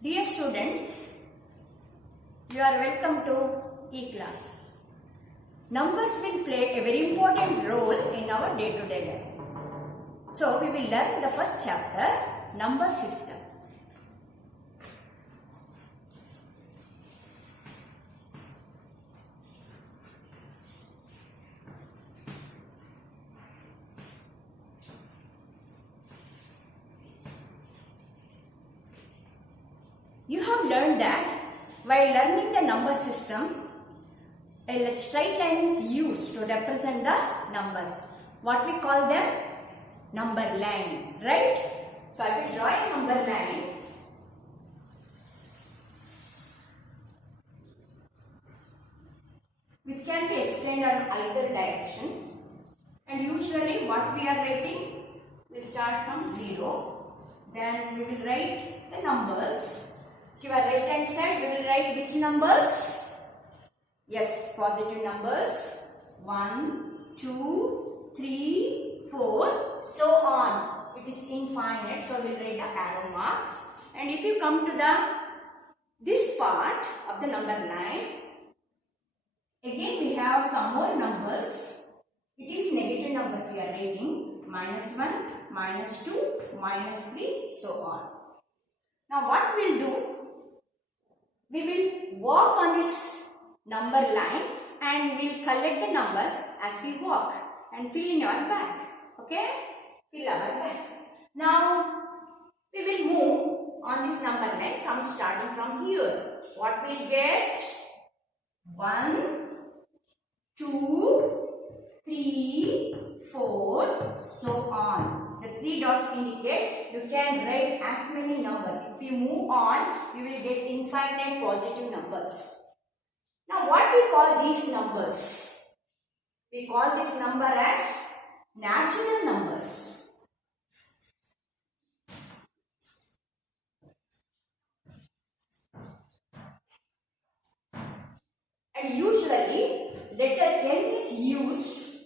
Dear students, you are welcome to E-class. Numbers will play a very important role in our day-to-day life. So, we will learn the first chapter, number system. You have learned that while learning the number system, a straight line is used to represent the numbers. What we call them? Number line, right? So I will draw a number line. Which can be extended on either direction. And usually what we are writing, we start from 0. Then we will write the numbers. To our right hand side, we will write which numbers? Yes, positive numbers. 1, 2, 3, 4, so on. It is infinite, so we will write the arrow mark. And if you come to this part of the number line, again we have some more numbers. It is negative numbers we are writing. -1, -2, -3, so on. Now what we will do? We will walk on this number line and we will collect the numbers as we walk and fill in our bag. Okay? Fill our bag. Now, we will move on this number line starting from here. What we will get? 1, 2, 3, 4, so on. The 3 dots indicate you can write as many numbers. If you move on, you will get infinite positive numbers. Now, what we call these numbers? We call this number as natural numbers. And usually, letter N is used,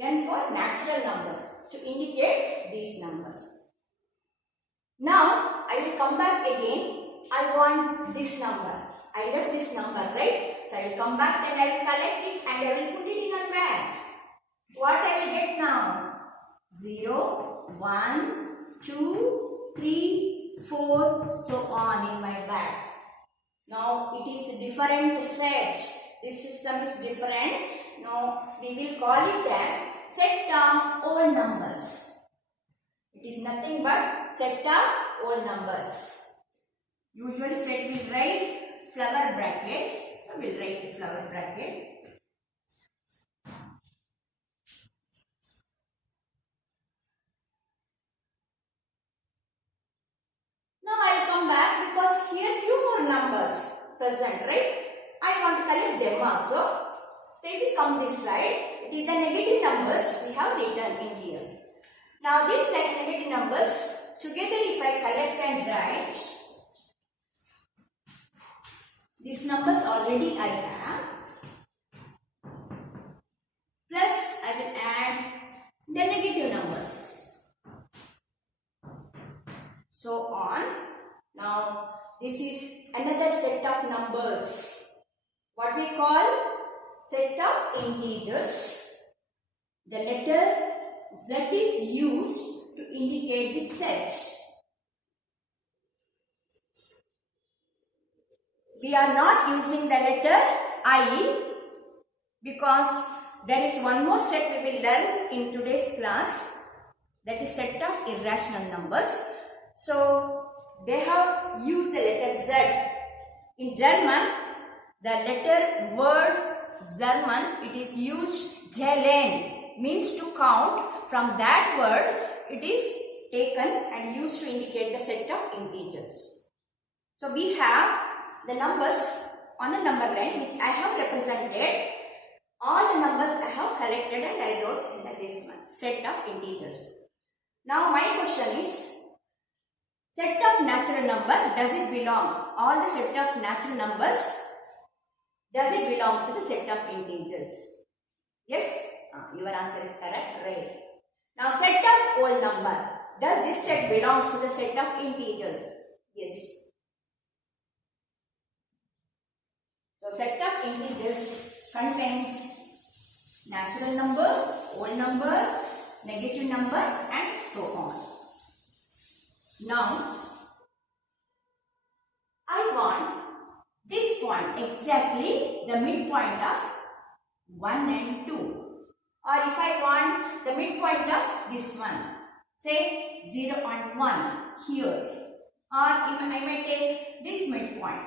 N for natural numbers, to indicate these numbers. Now, I will come back again. I want this number. I left this number, right? So, I will come back and I will collect it and I will put it in a bag. What I will get now? 0, 1, 2, 3, 4, so on in my bag. Now, it is a different set. This system is different. Now, we will call it as set of whole numbers. It is nothing but set of whole numbers. Usually set will write flower bracket. So, we will write the flower bracket. Now, I will come back because here few more numbers present, right? I want to collect them also. So, if we come this side, it is the negative numbers we have written in here. Now, these negative numbers, together if I collect and write, these numbers already I have, plus I will add the negative numbers. So on. Now, this is another set of numbers. What we call? Set of integers. The letter Z is used to indicate the set. We are not using the letter I because there is one more set we will learn in today's class, that is set of irrational numbers. So, they have used the letter Z. In German, the letter word German, it is used zählen, means to count. From that word, it is taken and used to indicate the set of integers. So, we have the numbers on a number line which I have represented. All the numbers I have collected and I wrote in this one, set of integers. Now, my question is, set of natural number, does it belong? All the set of natural numbers, does it belong to the set of integers? Yes? Your answer is correct, right? Now, set of whole number. Does this set belongs to the set of integers? Yes. set of integers contains natural number, whole number, negative number and so on. Now, I want this point exactly the midpoint of 1 and 2. Or if I want the midpoint of this one, say 0 and 1 here. Or I may take this midpoint.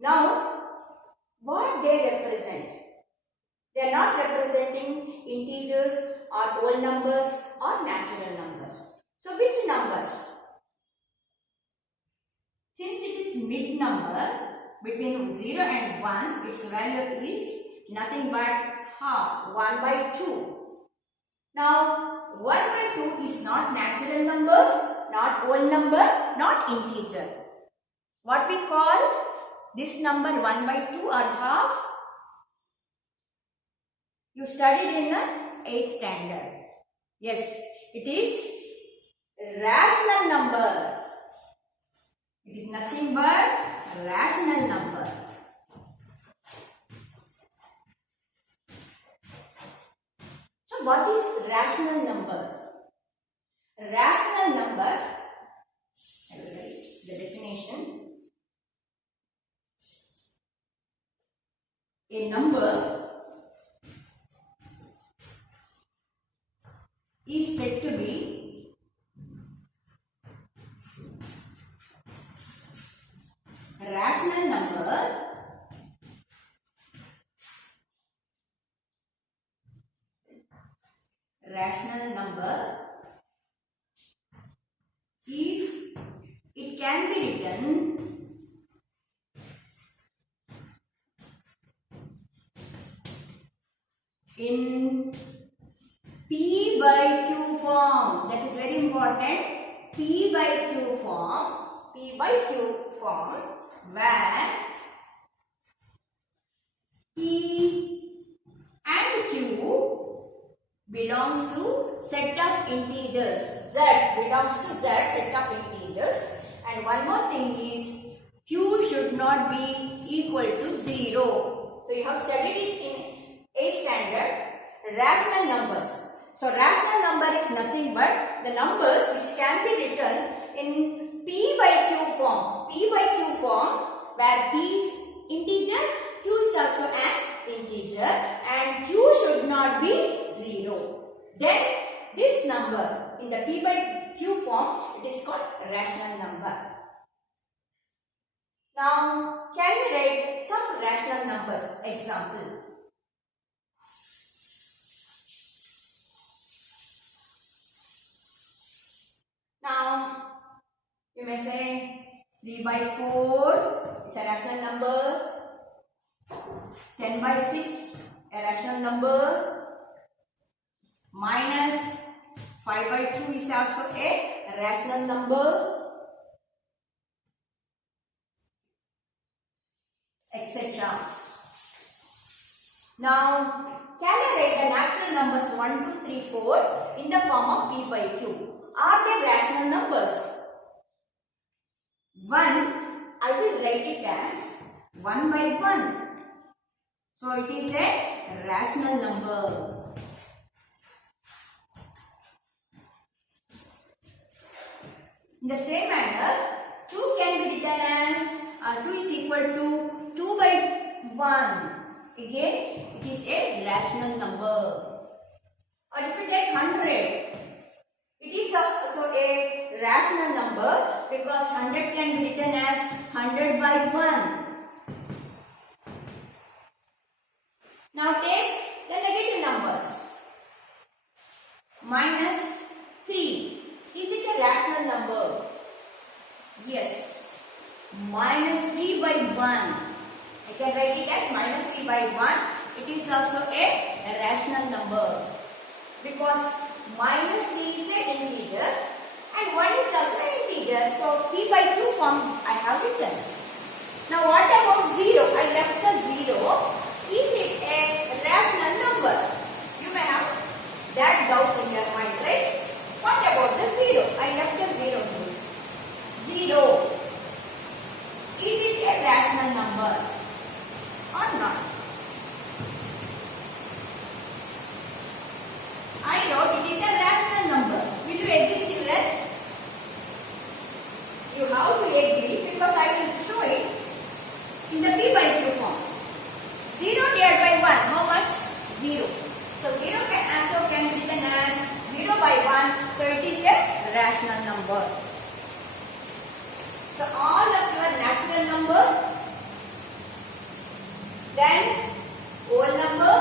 Now, what they represent? They are not representing integers or whole numbers or natural numbers. So, which numbers? Since it is mid number between 0 and 1, its value is nothing but half, 1 by 2. Now, 1 by 2 is not natural number, not whole number, not integer. What we call this number 1 by 2 or half? You studied in the 8th standard. Yes, it is rational number. It is nothing but rational number. So, what is rational number? Rational number, I will write the definition. A number is said to be rational number if it can be written in P by Q form. That is very important. P by Q form, where P and Q belongs to set of integers. Z belongs to Z, set of integers. And one more thing is Q should not be equal to 0. So you have studied it in 8th standard, rational numbers. So rational number is nothing but the numbers which can be written in P by Q form. P by Q form, where P is integer, Q is also an integer, and Q should not be 0. Then this number in the P by Q form, it is called rational number. Now, can we write some rational numbers? Example. Now, you may say 3 by 4 is a rational number. 10 by 6 a rational number. Minus 5 by 2 is also a rational number. Etc. Now, can I write the natural numbers 1, 2, 3, 4 in the form of P by Q? Are they rational numbers? 1, I will write it as 1 by 1. So, it is a rational number. In the same manner, 2 can be written as 2 is equal to 2 by 1. Again, it is a rational number. Or if we take 100, it is also a rational number because 100 can be written as 100 by 1. Now take the negative numbers. Minus 3. Is it a rational number? Yes. Minus 3 by 1. I can write it as minus 3 by 1. It is also a rational number. Because minus 3 is an integer and 1 is also an integer. So, P by Q form I have written. Now, what about 0? I left the 0. Is it a rational number? You may have that doubt in your mind, right? What about the 0? I left the 0 here. 0. Is it a rational number or natural number, then whole number,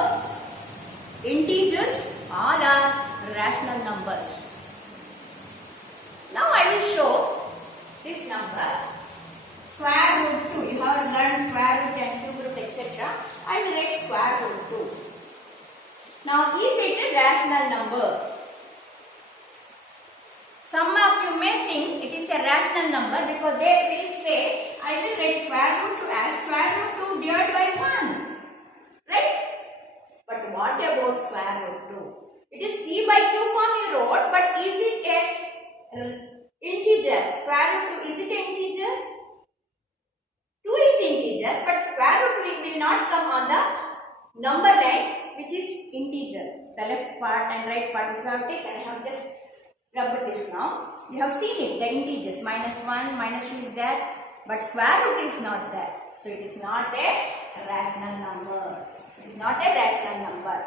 integers, all are rational numbers. Now I will show this number square root 2. You have learned square root and cube root etc. I will write square root 2. Now is it a rational number? Some of you may think it is a rational number because they will say I will write square root 2 as square root 2 divided by 1. Right? But what about square root 2? It is p by q form you wrote, but is it a integer? Square root 2, is it an integer? 2 is integer, but square root 2 will not come on the number line which is integer. The left part and right part if you have taken, I have just rubbed this now. You have seen it, the integers, minus 1, minus 2 is there, but square root is not there. So it is not a rational number. It is not a rational number.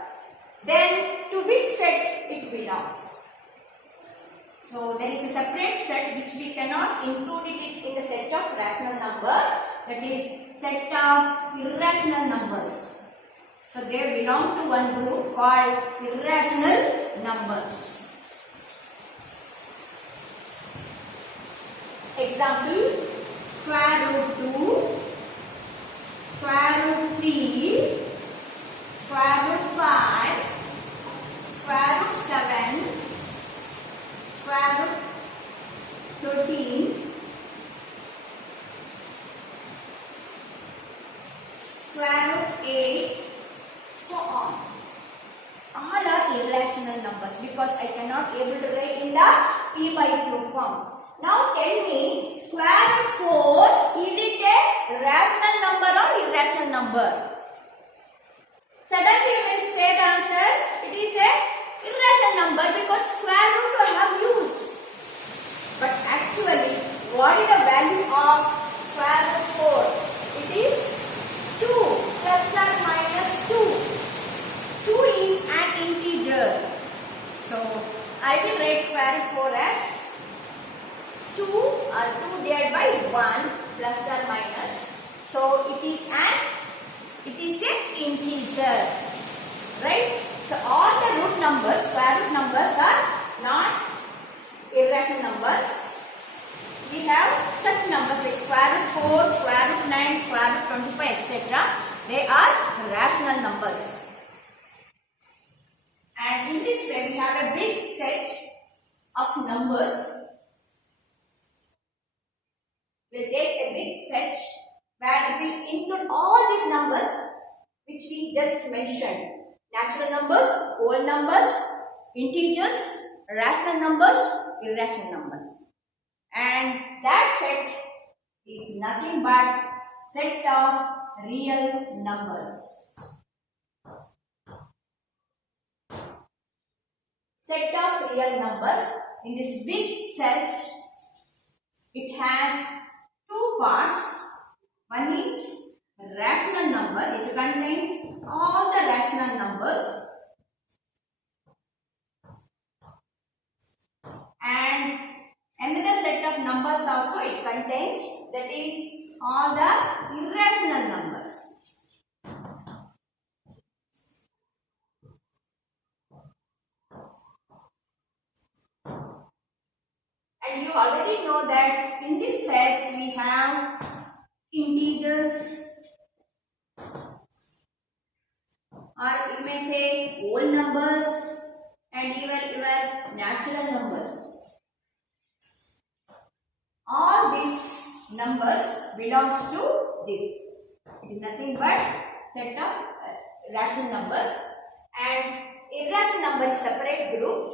Then to which set it belongs? So there is a separate set which we cannot include it in the set of rational number. That is set of irrational numbers. So they belong to one group called irrational numbers. Example, square root 2, square root 3, square root 5, square root 7, square root 13, square root 8, so on. All are irrational numbers because I cannot able to write in the p by q form. Now tell me, square root 4, is it a rational number or irrational number? Suddenly you will say the answer, it is a irrational number because square root I have used. But actually, what is the value of square root 4? It is 2 plus or minus 2. 2 is an integer. So, I will write square root 4 as 2 or 2 divided by 1 plus or minus. So it is an integer, right? So all the root numbers, square root numbers are not irrational numbers. We have such numbers like square root 4, square root 9, square root 25, etc. They are rational numbers. And in this way we have a big set of numbers. We will take a big set where we include all these numbers which we just mentioned. Natural numbers, whole numbers, integers, rational numbers, irrational numbers. And that set is nothing but set of real numbers. Set of real numbers. In this big set, it has two parts. One is rational numbers. It contains all the rational numbers. And another set of numbers also it contains, that is all the irrational numbers. And you already know that in this set we have integers, or you may say whole numbers, and even natural numbers. All these numbers belongs to this. It is nothing but set of rational numbers, and irrational number is separate group.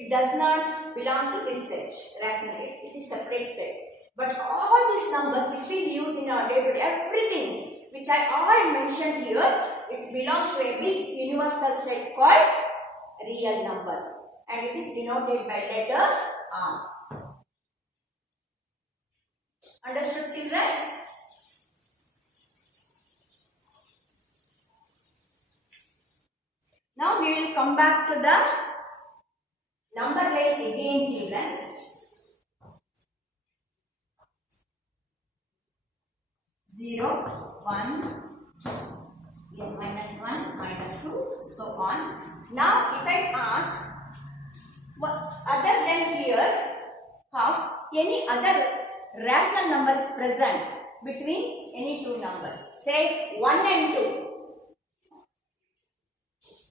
It does not belong to this set, rationality. It is separate set. But all these numbers which we use in our day-to-day, everything which I all mentioned here, it belongs to a big universal set called real numbers, and it is denoted by letter R. Understood, children? Now we will come back to the number line again, children. 0, 1, yes, minus 1, minus 2, so on. Now, if I ask, other than here, have any other rational numbers present between any two numbers? Say 1 and 2.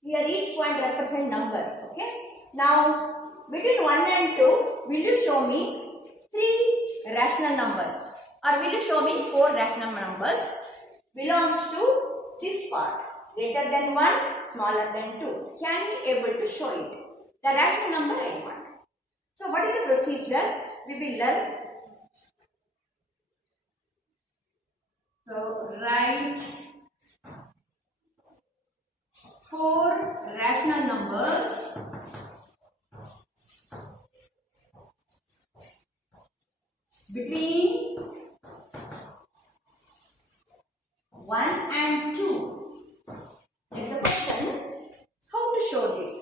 Here each point represent number. Okay. Now, between 1 and 2, will you show me 3 rational numbers? Or will you show me 4 rational numbers belongs to this part? Greater than 1, smaller than 2. Can you able to show it? The rational number I want. So, what is the procedure? We will learn. So, write 4 rational numbers between 1 and 2. And the question, how to show this?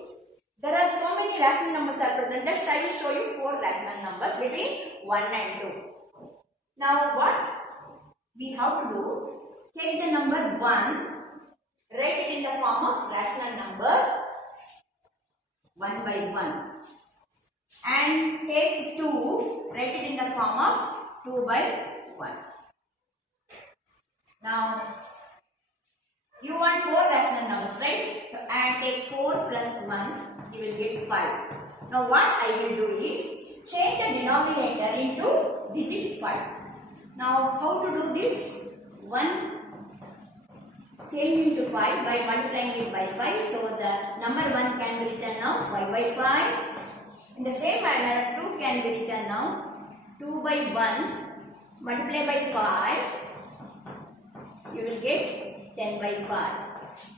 There are so many rational numbers are present. Just I will show you 4 rational numbers between 1 and 2. Now what we have to do? Take the number 1, write it in the form of rational number 1 by 1. And take 2, write it in the form of 2 by 1. Now, you want 4 rational numbers, right? So, and take 4 plus 1, you will get 5. Now, what I will do is, change the denominator into digit 5. Now, how to do this? 1 change into 5 by multiplying it by 5. So, the number 1 can be written now 5 by 5. In the same manner, 2 can be written now 2 by 1 multiply by 5. You will get 10 by 5.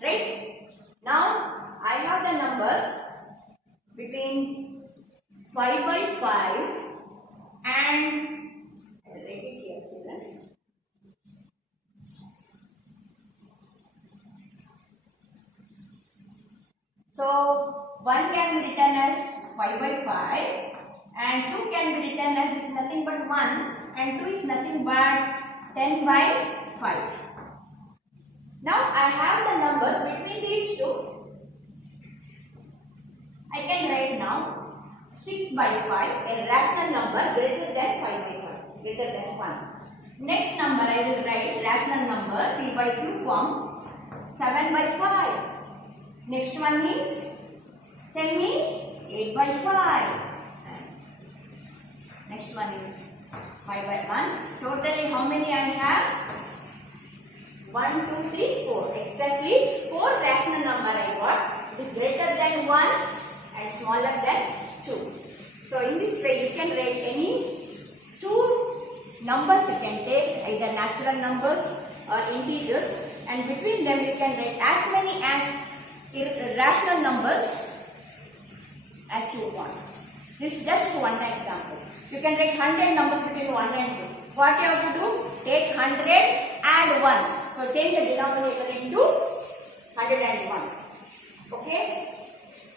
Right? Now, I have the numbers between 5 by 5 and I will write it here, children. So, 1 can be written as 5 by 5 and 2 can be written as this is nothing but 1 and 2 is nothing but 10 by 5. Now, I have the numbers between these two. I can write now 6 by 5, a rational number greater than 5 by 5, greater than 1. Next number I will write rational number p by q form 7 by 5. Next one is, tell me, 8 by 5. Next one is 5 by 1. Totally how many I have? 1, 2, 3, 4. Exactly 4 rational number I got. It is greater than 1 and smaller than 2. So in this way you can write any 2 numbers you can take, either natural numbers or integers, and between them you can write as many as rational numbers as you want. This is just one example. You can write 100 numbers between 1 and 2. What you have to do? Take 100 and 1. So change the denominator into 101. Okay?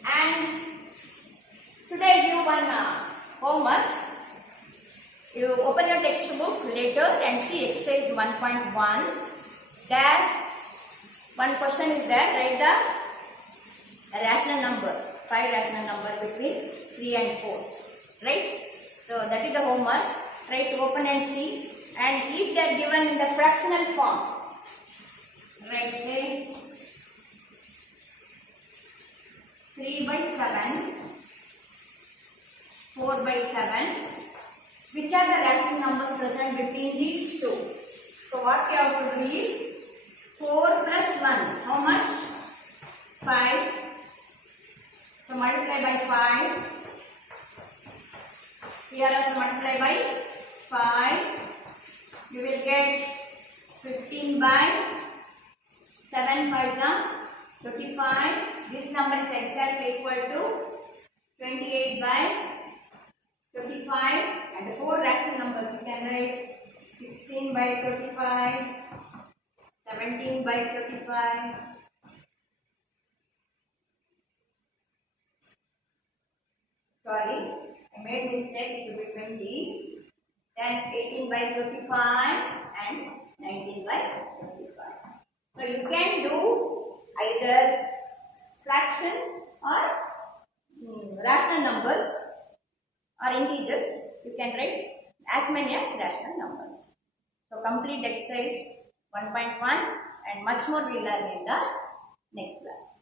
And today I give one homework. You open your textbook later and see exercise 1.1. There, one question is there. Write the rational number, 5 rational number between 3 and 4. Right? So that is the homework. Try to open and see. And if they are given in the fractional form, right, say 3 by 7, 4 by 7. Which are the rational numbers present between these two? So what we have to do is 4 plus 1. How much? 5. So multiply by 5. Here also multiply by 5. You will get 15 by 7 5s are 35. This number is exactly equal to 28 by 25. And the 4 rational numbers you can write 16 by 25, 17 by 25. Sorry, I made mistake, it will be 20. Then 18 by 25 and 19 by 25. So you can do either fraction or rational numbers or integers. You can write as many as rational numbers. So complete exercise 1.1 and much more we will learn in the next class.